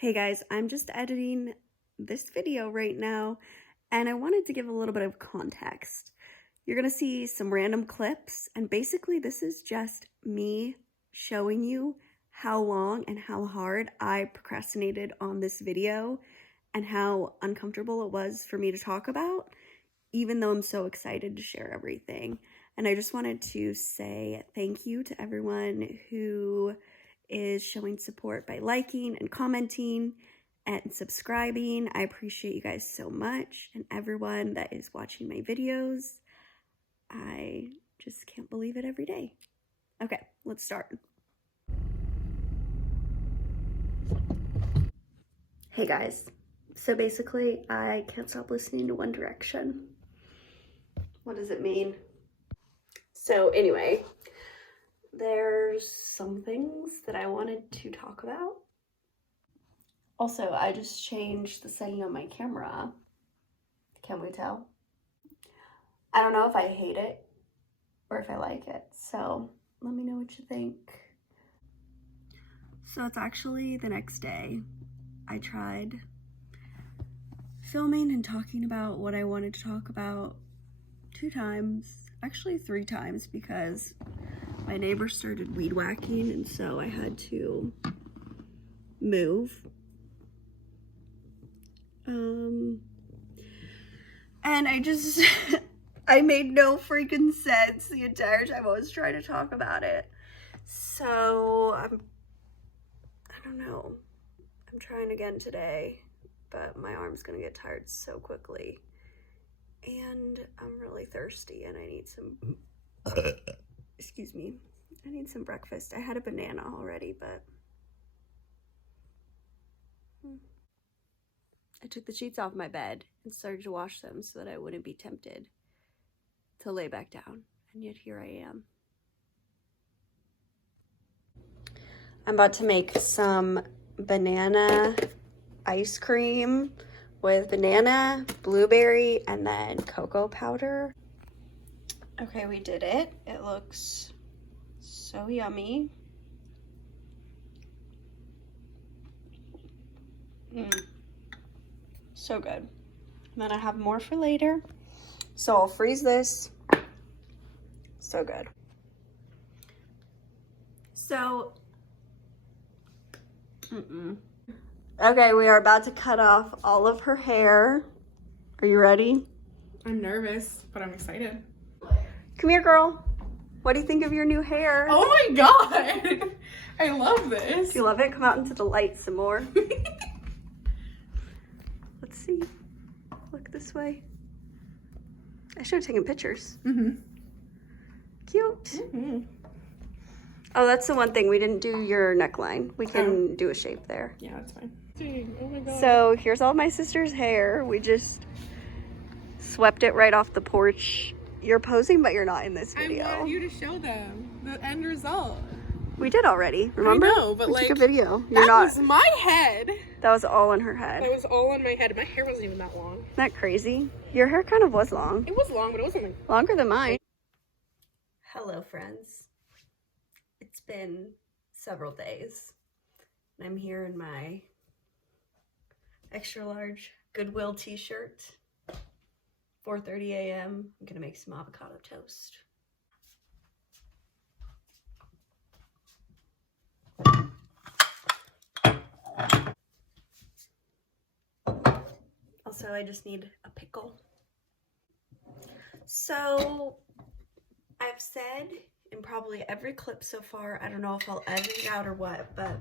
Hey guys, I'm just editing this video right now and I wanted to give a little bit of context. You're gonna see some random clips and basically this is just me showing you how long and how hard I procrastinated on this video and how uncomfortable it was for me to talk about, even though I'm so excited to share everything. And I just wanted to say thank you to everyone who is showing support by liking and commenting and subscribing. I appreciate you guys so much, and everyone that is watching my videos. I just can't believe it every day. Okay, let's start. Hey guys, so basically I can't stop listening to One Direction. What does it mean? So anyway, there's some things that I wanted to talk about. Also, I just changed the setting on my camera. Can we tell? I don't know if I hate it or if I like it, so let me know what you think. So it's actually the next day. I tried filming and talking about what I wanted to talk about 2 times, actually 3 times, because my neighbor started weed whacking and so I had to move. And I made no freaking sense the entire time I was trying to talk about it. So I don't know. I'm trying again today, but my arm's gonna get tired so quickly. And I'm really thirsty and I need some, excuse me, I need some breakfast. I had a banana already, but I took the sheets off my bed and started to wash them so that I wouldn't be tempted to lay back down. And yet here I am. I'm about to make some banana ice cream with banana, blueberry, and then cocoa powder. Okay, we did it. It looks so yummy. So good. And then I have more for later. So I'll freeze this. So good. So, okay, we are about to cut off all of her hair. Are you ready? I'm nervous, but I'm excited. Come here, girl. What do you think of your new hair? Oh my god! I love this. Do you love it? Come out into the light some more. Let's see. Look this way. I should have taken pictures. Cute. Oh, that's the one thing. We didn't do your neckline. We can do a shape there. Yeah, that's fine. Dang, oh my god. So here's all my sister's hair. We just swept it right off the porch. You're posing, but you're not in this video. I wanted you to show them the end result. We did already, remember? I know, but we like, took a video. That was my head. That was all in her head. That was all on my head. My hair wasn't even that long. Isn't that crazy? Your hair kind of was long. It was long, but it wasn't like... Longer than mine. Hello, friends. It's been several days. And I'm here in my extra large Goodwill t-shirt. 4:30 a.m. I'm gonna make some avocado toast. Also, I just need a pickle. So, I've said in probably every clip so far, I don't know if I'll edit it out or what, but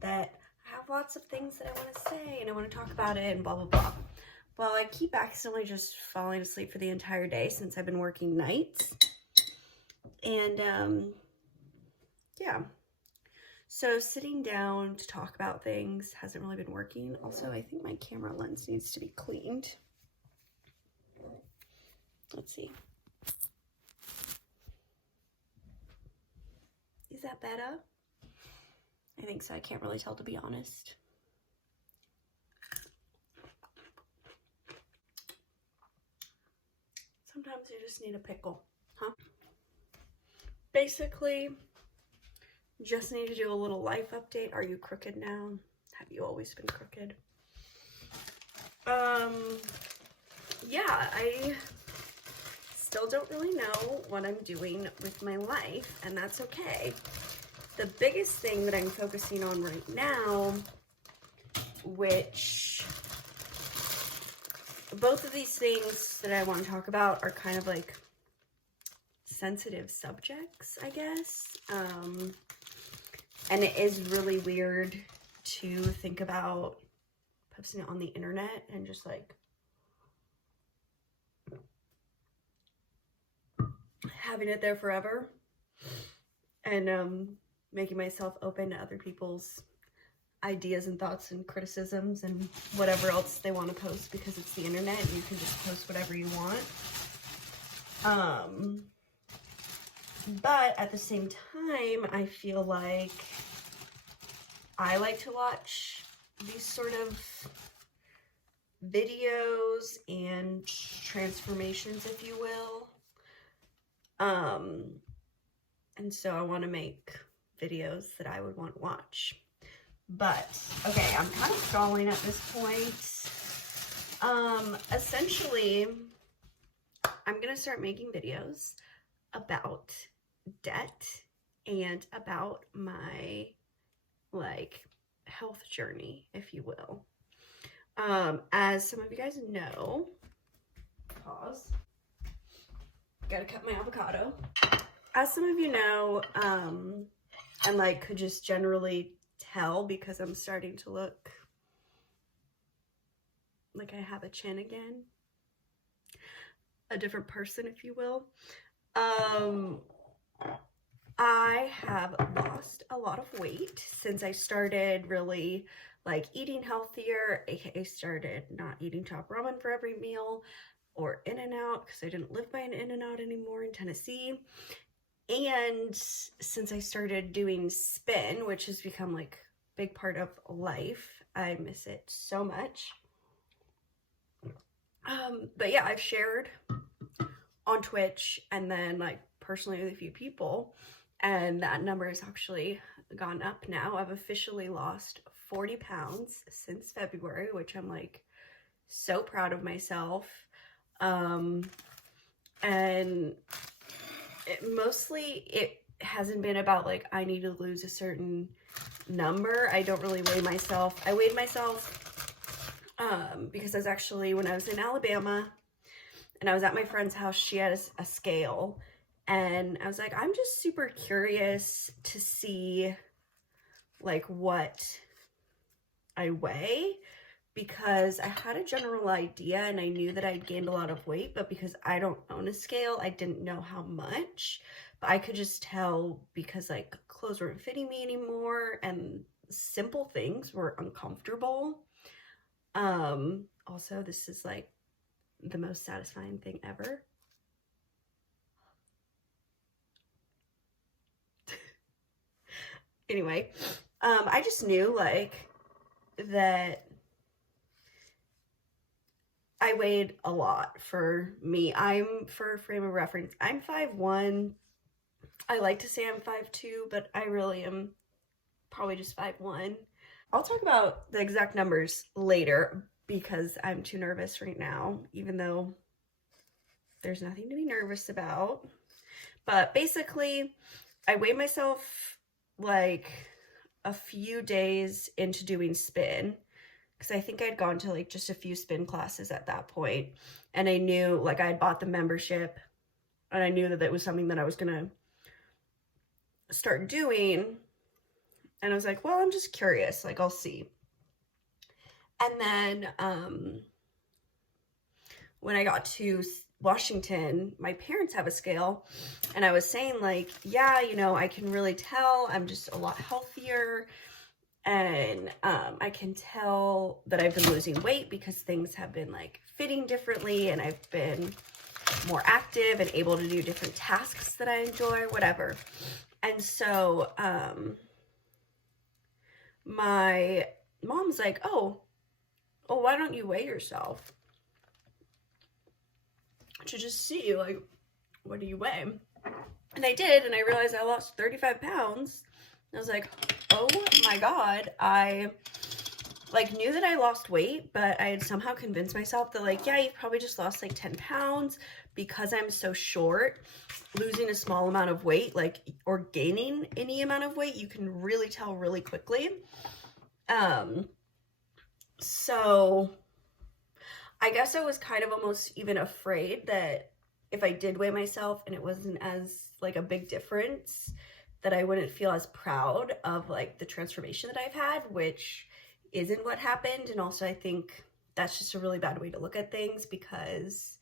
that I have lots of things that I want to say and I want to talk about it and blah, blah, blah. Well, I keep accidentally just falling asleep for the entire day since I've been working nights. And, yeah. So sitting down to talk about things hasn't really been working. Also, I think my camera lens needs to be cleaned. Let's see. Is that better? I think so. I can't really tell, to be honest. Sometimes you just need a pickle, huh? Basically, just need to do a little life update. Are you crooked now? Have you always been crooked? Yeah, I still don't really know what I'm doing with my life, and that's okay. The biggest thing that I'm focusing on right now, which both of these things that I want to talk about are kind of like sensitive subjects, I guess. And it is really weird to think about posting it on the internet and just like having it there forever, and making myself open to other people's ideas and thoughts and criticisms and whatever else they want to post, because it's the internet and you can just post whatever you want. But at the same time, I feel like I like to watch these sort of videos and transformations, if you will. And so I want to make videos that I would want to watch. But, okay, I'm kind of stalling at this point. Essentially, I'm going to start making videos about debt and about my, like, health journey, if you will. As some of you guys know, pause, gotta cut my avocado. As some of you know, and like could just generally tell because I'm starting to look like I have a chin again, a different person, if you will. I have lost a lot of weight since I started really like eating healthier, aka started not eating top ramen for every meal or In-N-Out, because I didn't live by an In-N-Out anymore in Tennessee. And since I started doing spin, which has become like a big part of life, I miss it so much. But yeah, I've shared on Twitch and then like personally with a few people, and that number has actually gone up now. I've officially lost 40 pounds since February, which I'm like so proud of myself. And it hasn't been about like I need to lose a certain number. I don't really weigh myself. I weighed myself because I was actually, when I was in Alabama and I was at my friend's house, she had a scale, and I was like, I'm just super curious to see like what I weigh, because I had a general idea and I knew that I'd gained a lot of weight, but because I don't own a scale, I didn't know how much. But I could just tell because like clothes weren't fitting me anymore and simple things were uncomfortable. Also, this is like the most satisfying thing ever. Anyway, I just knew like that I weighed a lot for me. For a frame of reference, I'm 5'1". I like to say I'm 5'2", but I really am probably just 5'1". I'll talk about the exact numbers later because I'm too nervous right now, even though there's nothing to be nervous about. But basically, I weighed myself like a few days into doing spin, because I think I'd gone to like just a few spin classes at that point, and I knew like I had bought the membership and I knew that it was something that I was gonna start doing, and I was like, well, I'm just curious, like I'll see. And then when I got to Washington, my parents have a scale, and I was saying like, yeah, you know, I can really tell I'm just a lot healthier, and I can tell that I've been losing weight because things have been like fitting differently, and I've been more active and able to do different tasks that I enjoy, whatever. And so my mom's like, oh, why don't you weigh yourself to just see like what do you weigh? And I did, and I realized I lost 35 pounds. I was like, oh my god, I like knew that I lost weight, but I had somehow convinced myself that like, yeah, you've probably just lost like 10 pounds because I'm so short. Losing a small amount of weight, like, or gaining any amount of weight, you can really tell really quickly. So I guess I was kind of almost even afraid that if I did weigh myself and it wasn't as like a big difference, that I wouldn't feel as proud of like the transformation that I've had, which isn't what happened. And also I think that's just a really bad way to look at things, because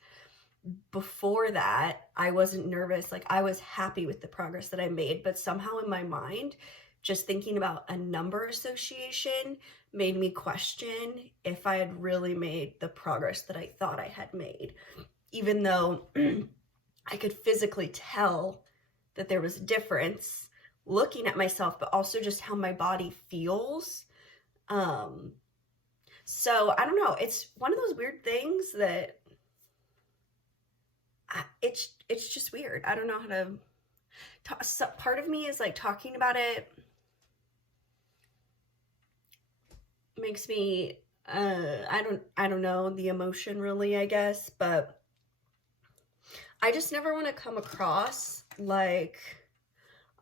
before that I wasn't nervous. Like, I was happy with the progress that I made, but somehow in my mind, just thinking about a number association made me question if I had really made the progress that I thought I had made, even though I could physically tell that there was a difference looking at myself, but also just how my body feels. So I don't know, it's one of those weird things that it's just weird. I don't know how to talk. So part of me is like, talking about it makes me I don't know the emotion really, I guess, but I just never want to come across like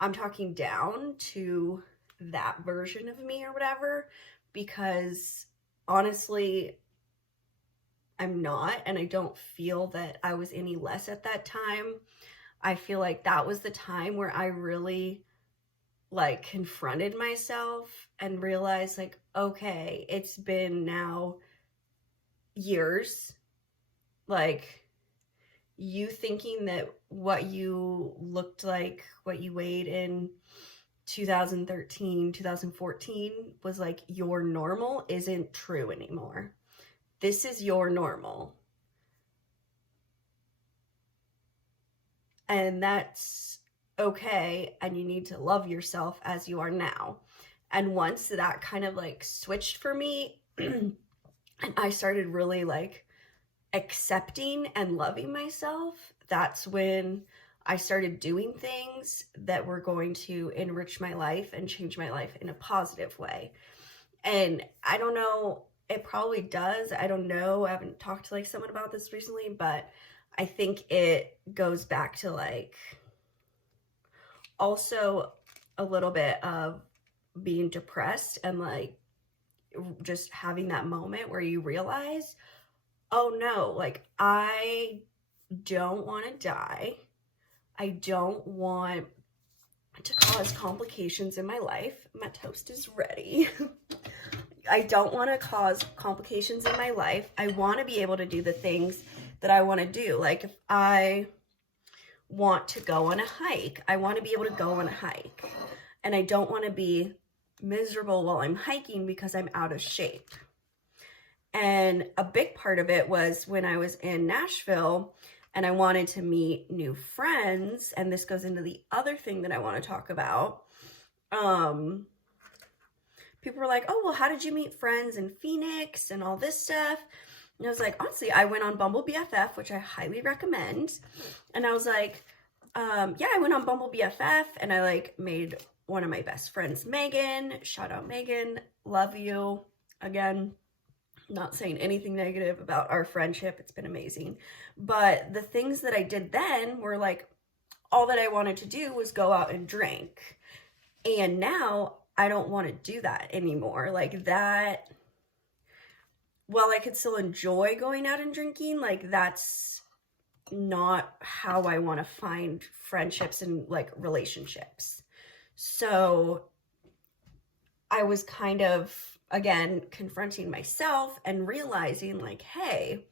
I'm talking down to that version of me or whatever, because honestly, I'm not, and I don't feel that I was any less at that time. I feel like that was the time where I really like confronted myself and realized like, okay, it's been now years. Like, you thinking that what you looked like, what you weighed in 2013, 2014 was like your normal isn't true anymore. This is your normal. And that's okay. And you need to love yourself as you are now. And once that kind of like switched for me, and I started really like accepting and loving myself, that's when I started doing things that were going to enrich my life and change my life in a positive way. And I don't know, it probably does. I don't know. I haven't talked to like someone about this recently, but I think it goes back to like also a little bit of being depressed and like just having that moment where you realize, oh no, like I don't want to die. I don't want to cause complications in my life. My toast is ready. I don't want to cause complications in my life. I want to be able to do the things that I want to do. Like, if I want to go on a hike, I want to be able to go on a hike. And I don't want to be miserable while I'm hiking because I'm out of shape. And a big part of it was when I was in Nashville and I wanted to meet new friends. And this goes into the other thing that I want to talk about. People were like, oh, well, how did you meet friends in Phoenix and all this stuff? And I was like, honestly, I went on Bumble BFF, which I highly recommend. And I was like, yeah, I went on Bumble BFF and I like made one of my best friends, Megan. Shout out Megan. Love you. Again, not saying anything negative about our friendship. It's been amazing. But the things that I did then were like, all that I wanted to do was go out and drink. And now I don't want to do that anymore. Like, that, while I could still enjoy going out and drinking, like, that's not how I want to find friendships and like relationships. So I was kind of, again, confronting myself and realizing like, hey,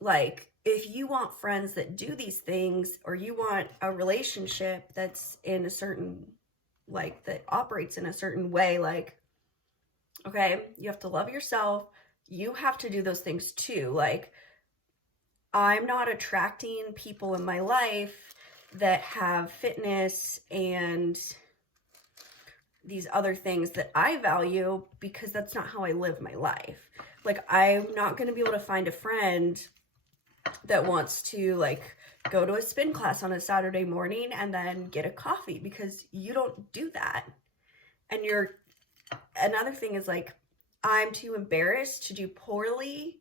like, if you want friends that do these things, or you want a relationship that's in a certain, like, that operates in a certain way, like, okay, you have to love yourself. You have to do those things too. Like, I'm not attracting people in my life that have fitness and these other things that I value, because that's not how I live my life. Like, I'm not going to be able to find a friend that wants to like go to a spin class on a Saturday morning and then get a coffee, because you don't do that. And another thing is like, I'm too embarrassed to do poorly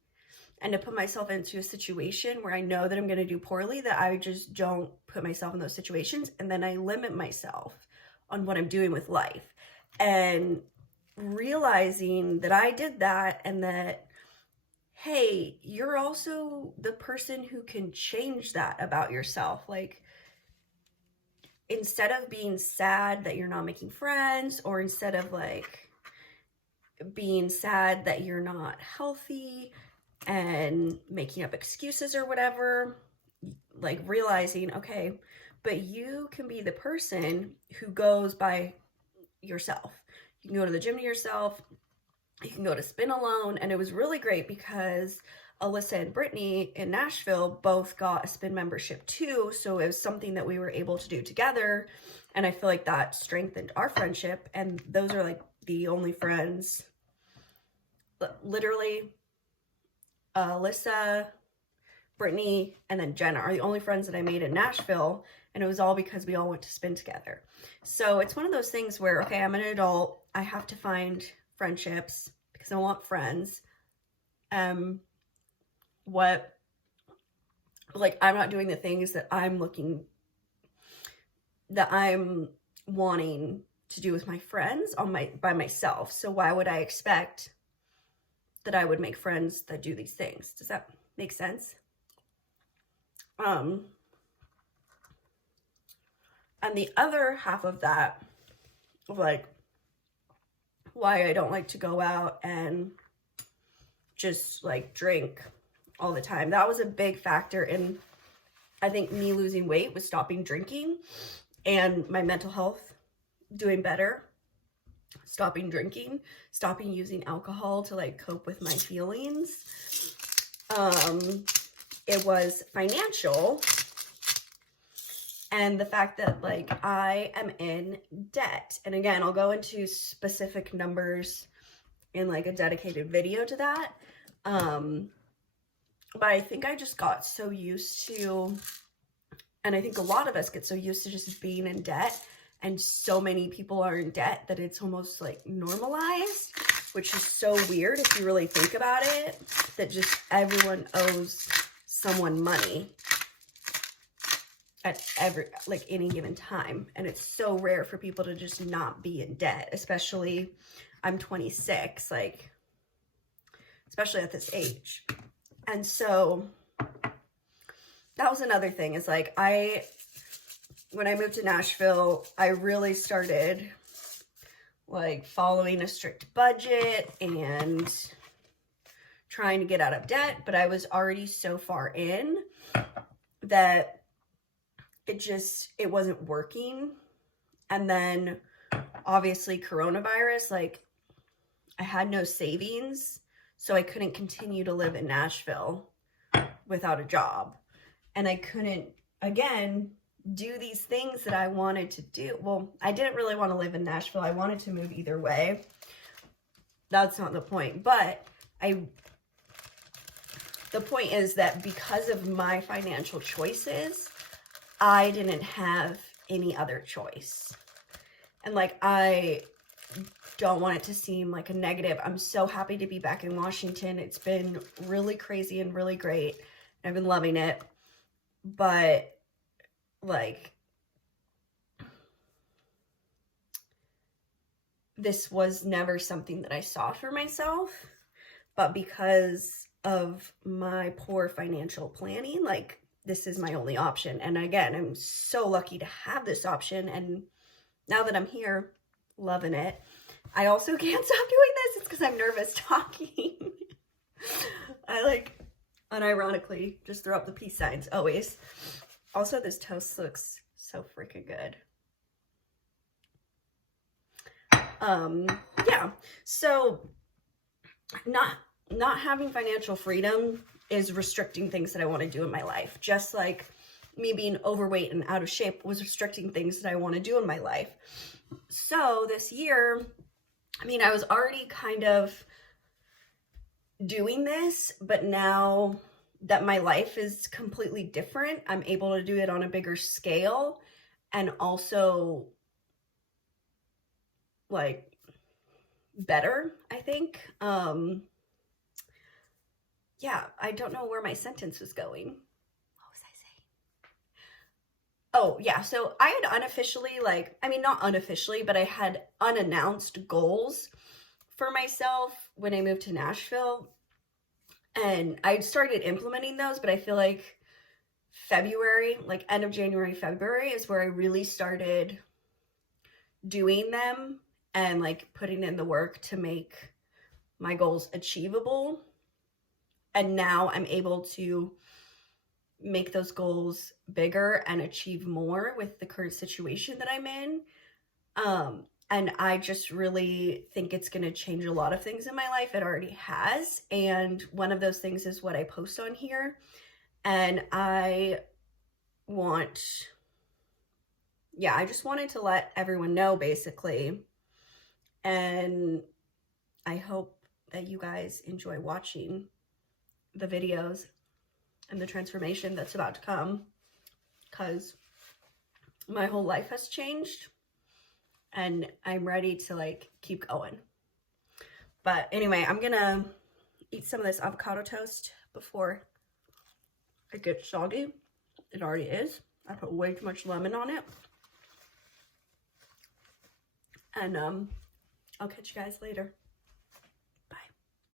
and to put myself into a situation where I know that I'm going to do poorly, that I just don't put myself in those situations. And then I limit myself on what I'm doing with life. And realizing that I did that, and that, hey, you're also the person who can change that about yourself. Like, instead of being sad that you're not making friends, or instead of like being sad that you're not healthy and making up excuses or whatever, like realizing, okay, but you can be the person who goes by yourself. You can go to the gym to yourself. You can go to spin alone. And it was really great because Alyssa and Brittany in Nashville both got a spin membership too. So it was something that we were able to do together. And I feel like that strengthened our friendship. And those are like the only friends, literally, Alyssa, Brittany, and then Jenna are the only friends that I made in Nashville. And it was all because we all went to spin together. So it's one of those things where, okay, I'm an adult. I have to find friendships because I want friends. I'm not doing the things that I'm wanting to do with my friends by myself. So why would I expect that I would make friends that do these things? Does that make sense? And the other half of that, like, why I don't like to go out and just like drink all the time. That was a big factor in, I think, me losing weight, was stopping drinking, and my mental health doing better. Stopping drinking, stopping using alcohol to like cope with my feelings. It was financial, and the fact that like I am in debt. And again, I'll go into specific numbers in like a dedicated video to that. But I think I just got so used to, and I think a lot of us get so used to just being in debt, and so many people are in debt that it's almost like normalized, which is so weird if you really think about it, that just everyone owes someone money at any given time. And it's so rare for people to just not be in debt, especially, I'm 26, like, especially at this age. And so that was another thing, is like, when I moved to Nashville, I really started like following a strict budget and trying to get out of debt, but I was already so far in that it wasn't working. And then obviously coronavirus, like, I had no savings, so I couldn't continue to live in Nashville without a job. And I couldn't, again, do these things that I wanted to do. Well, I didn't really want to live in Nashville. I wanted to move either way. That's not the point. But the point is that because of my financial choices, I didn't have any other choice. And like, I don't want it to seem like a negative. I'm so happy to be back in Washington. It's been really crazy and really great. I've been loving it. But like, this was never something that I saw for myself, but because of my poor financial planning, like, this is my only option. And again, I'm so lucky to have this option. And now that I'm here, loving it. I also can't stop doing this. It's because I'm nervous talking. I like, unironically, just throw up the peace signs always. Also, this toast looks so freaking good. Yeah, so not having financial freedom is restricting things that I want to do in my life. Just like me being overweight and out of shape was restricting things that I want to do in my life. So this year, I mean, I was already kind of doing this, but now that my life is completely different, I'm able to do it on a bigger scale, and also like better, I think. Yeah, I don't know where my sentence was going. What was I saying? Oh, yeah, so I had unofficially, like, I mean, not unofficially, but I had unannounced goals for myself when I moved to Nashville. And I started implementing those, but I feel like February, like end of January, February is where I really started doing them and like putting in the work to make my goals achievable. And now I'm able to make those goals bigger and achieve more with the current situation that I'm in. And I just really think it's going to change a lot of things in my life. It already has. And one of those things is what I post on here. And I just wanted to let everyone know, basically. And I hope that you guys enjoy watching the videos and the transformation that's about to come, because my whole life has changed and I'm ready to like keep going. But anyway, I'm gonna eat some of this avocado toast before it gets soggy. It already is. I put way too much lemon on it. And I'll catch you guys later.